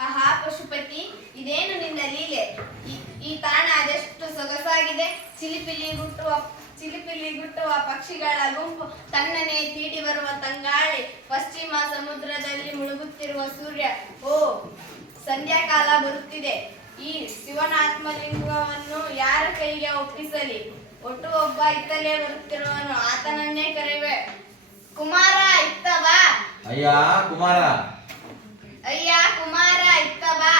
ಆಹಾ ಪಶುಪತಿ ಇದೇನು ನಿನ್ನ ಲೀಲೆ? ಈ- ತಾಣ ಅದೆಷ್ಟು ಸೊಗಸಾಗಿದೆ. ಚಿಲಿಪಿಲಿ ಗುಟ್ಟುವ ಚಿಲಿಪಿಲಿ ಗುಟ್ಟುವ ಪಕ್ಷಿಗಳ ಗುಂಪು ತಣ್ಣನೆ ತೀಡಿ ಬರುವ ತಂಗಾಳಿ, ಪಶ್ಚಿಮ ಸಮುದ್ರದಲ್ಲಿ ಮುಳುಗುತ್ತಿರುವ ಸೂರ್ಯ. ಓ, ಸಂಧ್ಯಾಕಾಲ ಬರುತ್ತಿದೆ. ಈ ಶಿವನ ಆತ್ಮಲಿಂಗವನ್ನು ಯಾರ ಕೈಗೆ ಒಪ್ಪಿಸಲಿ? ಒಟ್ಟು ಒಬ್ಬ ಇತ್ತಲೇ ಬರುತ್ತಿರುವನು ಆತನನ್ನೇ ಕರೆಯುವೆ. ಕುಮಾರ ಇತ್ತ ಬಾ ಅಯ್ಯ ಕುಮಾರ. ಅಯ್ಯ ಕುಮಾರ ಇತ್ತ ಬಾ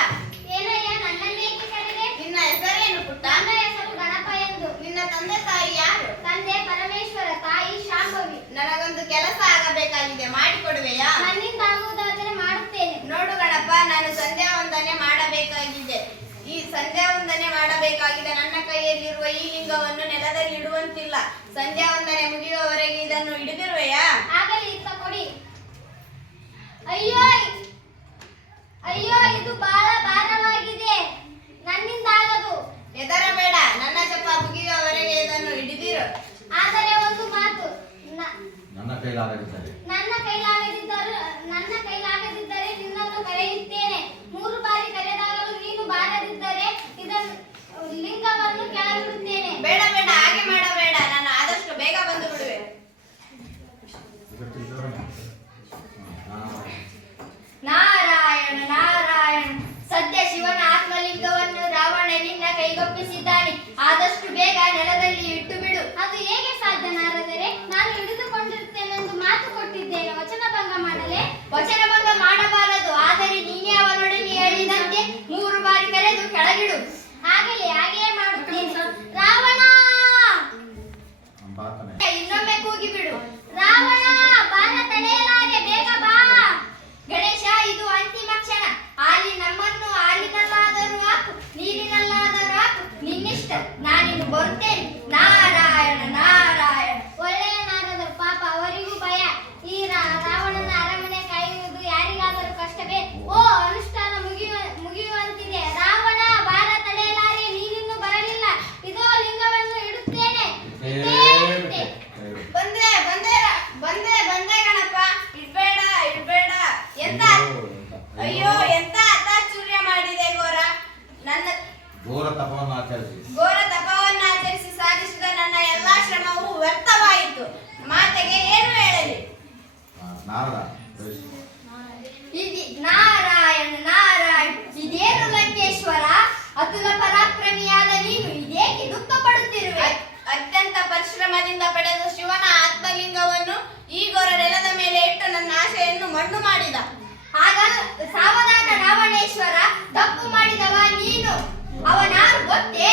ಏನಯ್ಯ ನನ್ನನ್ನೇಕೆ ಕರೆದೆ ನಿನ್ನ ಹೆಸರೇನು ಪುಟ್ಟ? ನನ್ನ ಹೆಸರು ಗಣಪ ಎಂದು. ನಿನ್ನ ತಂದೆ ತಾಯಿ ಯಾರು? ತಂದೆ ಪರಮೇಶ್ವರ ತಾಯಿ ಶಾಂಭವಿ. ನನಗೊಂದು ಕೆಲಸ ಆಗಬೇಕಾಗಿದೆ ಮಾಡಿಕೊಡುವೆಯಾ? ನನ್ನಿಂದ ಆಗುವುದಾದರೆ ಮಾಡುತ್ತೇನೆ. ನೋಡು ಗಣಪ ನಾನು ಸಂಧ್ಯಾ ವಂದನೆ ಮಾಡಬೇಕಾಗಿದೆ. ಈ ಸಂಧ್ಯಾ ವಂದನೆ ಮಾಡಬೇಕಾಗಿದೆ. ನನ್ನ ಕೈಯಲ್ಲಿರುವ ಈ ಲಿಂಗವನ್ನು ನೆಲದಲ್ಲಿ ಇಡುವಂತಿಲ್ಲ. ಸಂಧ್ಯಾ ವಂದನೆ ಮುಗಿಯುವವರೆಗೆ ಇದನ್ನು ಹಿಡಿದಿರುವೆಯಾ ಅಯ್ಯೋ ಅಯ್ಯೋ ಇದು ಬಹಳ ಭಾರವಾಗಿದೆ. ನನ್ನಿಂದ ಆಗದು. ಬೇಡ ನನ್ನ ಜಪ ಮುಗಿಯುವವರೆಗೆ ಇದನ್ನು ಹಿಡಿದಿರು. ಆದರೆ ಒಂದು ಮಾತು ನ- ನನ್ನ ಕೈಲಾಗದಿದ್ದರೆ? ನನ್ನ ಕೈಲಾಗದಿದ್ದರೂ ನನ್ನ ಕೈಲಾಗದಿದ್ದರೆ ನಿನ್ನನ್ನು ಕರೆಯುತ್ತೇನೆ. ಮೂರು ಬಾರಿ ಕರೆದಾಗಲೂ ನೀನು ಬಾರದಿದ್ದರೆ ಇದನ್ನು ಲಿಂಗವನ್ನು ಕೆಳಗಿಡುತ್ತೇನೆ. ಬೇಡ ಬೇಡ ಹಾಗೆ ಮಾಡಬೇಡ. ನಾನು ಆದಷ್ಟು ಬೇಗ ಬಂದು ಬಿಡುವೆ ನಾರಾಯಣ ನಾರಾಯಣ ಸದ್ಯ ಶಿವನ ಆತ್ಮಲಿಂಗವನ್ನು ರಾವಣ ನಿನ್ನ ಕೈಗೊಪ್ಪಿಸಿದ್ದಾನೆ ಆದಷ್ಟು ಬೇಗ ನೆಲದಲ್ಲಿ ಇಟ್ಟು ಬಿಡು ಅದು ಹೇಗೆ ಸಾಧ್ಯ ನಾರದರೆ ನಾನು ಹಿಡಿದುಕೊಂಡಿರುತ್ತೇನೆಂದು ಮಾತು ಕೊಟ್ಟಿದ್ದೇನೆ ವಚನ ಭಂಗ ಮಾಡಲೇ ವಚನ ಭಂಗ ಮಾಡಬಾರದು ಆದರೆ ನೀನೇ ಅವನೊಡನೆ ಹೇಳಿದಂತೆ ಮೂರು ಬಾರಿ ಕರೆದು ಕೆಳಗಿಡು ಹಾಗೆಯೇ ಹಾಗೆಯೇ ಮಾಡುತ್ತೇನೆ. ರಾವಣ! ಇನ್ನೊಮ್ಮೆ ಕೂಗಿ ಬಿಡು. ರಾವಣ ಬಾನ ತಡೆಯಲಾರೆ ಬೇಗ ಬಾ. ಗಣೇಶ ಇದು ಅಂತಿಮ ಕ್ಷಣ. ಆಲಿ ನಮ್ಮನ್ನು ಹಾಲಿನಲ್ಲಾದರೂ ಹಾಕು ನೀರಿನಲ್ಲಾದರೂ ಹಾಕು. ನಿನ್ನಿಷ್ಟ ನಾನಿನ್ನು ಬರುತ್ತೇನೆ ನಾರಾಯಣ ನಾರಾಯಣ ಒಳ್ಳೆಯ ನಾರದ ಪಾಪ ಅವರಿಗೂ ಭಯ ಈ ರಾ- ರಾವಣನ ಅರಮನೆ ಕಾಯುವುದು ಯಾರಿಗಾದರೂ ಕಷ್ಟವೇ ಓ ಅನುಷ್ಠಾನ ಮುಗಿಯುವ ಮುಗಿಯುವಂತಿದೆ ರಾವಣ ಬಾರ ತಡೆಯಲಾರೆ ನೀನಿನ್ನು ಬರಲಿಲ್ಲ ಇದೋ ಲಿಂಗವನ್ನು ಇಡುತ್ತೇನೆ ಇಟ್ಟೇ ಇಟ್ಟೆ. ಬಂದೆ ಬಂದೆ ರ- ಬಂದೆ ಬಂದೆ ಗಣಪ ಇಡ್ಬೇಡ ಇಡ್ಬೇಡ ಎಂತ ಅಯ್ಯೋ ಎಂತ ಅತಾಚುರ್ಯ ಮಾಡಿದೆ ಘೋರ ನನ್ನ ಘೋರ ತಪವನ್ನು ಆಚರಿಸಿ. ಘೋರ ತಪವನ್ನು ಆಚರಿಸಿ ಸಾಧಿಸಿದ ನನ್ನ ಎಲ್ಲಾ ಶ್ರಮವು ವ್ಯರ್ಥವಾಯಿತು. ಮಾತೆಗೆ ಏನು ಹೇಳಲಿ? ನಾರದ ನಾರಾಯಣ ನಾರಾಯಣ ಇದೇನು ಲಂಕೇಶ್ವರ? ಅತುಲ ಪರಾಕ್ರಮಿಯಾದ ನೀನು ಇದೇಕೆ ದುಃಖ ಪಡುತ್ತಿರುವೆ ಅತ್ಯಂತ ಪರಿಶ್ರಮದಿಂದ ಪಡೆದ ಶಿವನ ಆತ್ಮಲಿಂಗವನ್ನು ಈ ಘೋರ ನೆಲದ ಮೇಲೆ ಇಟ್ಟು ನನ್ನ ಆಶೆಯನ್ನು ಮಣ್ಣು ಮಾಡಿದ. ಆಗ ಸಾವಧಾನ ರಾವಣೇಶ್ವರ ತಪ್ಪು ಮಾಡಿದವ ನೀನು ಅವನಾರು ಗೊತ್ತೇ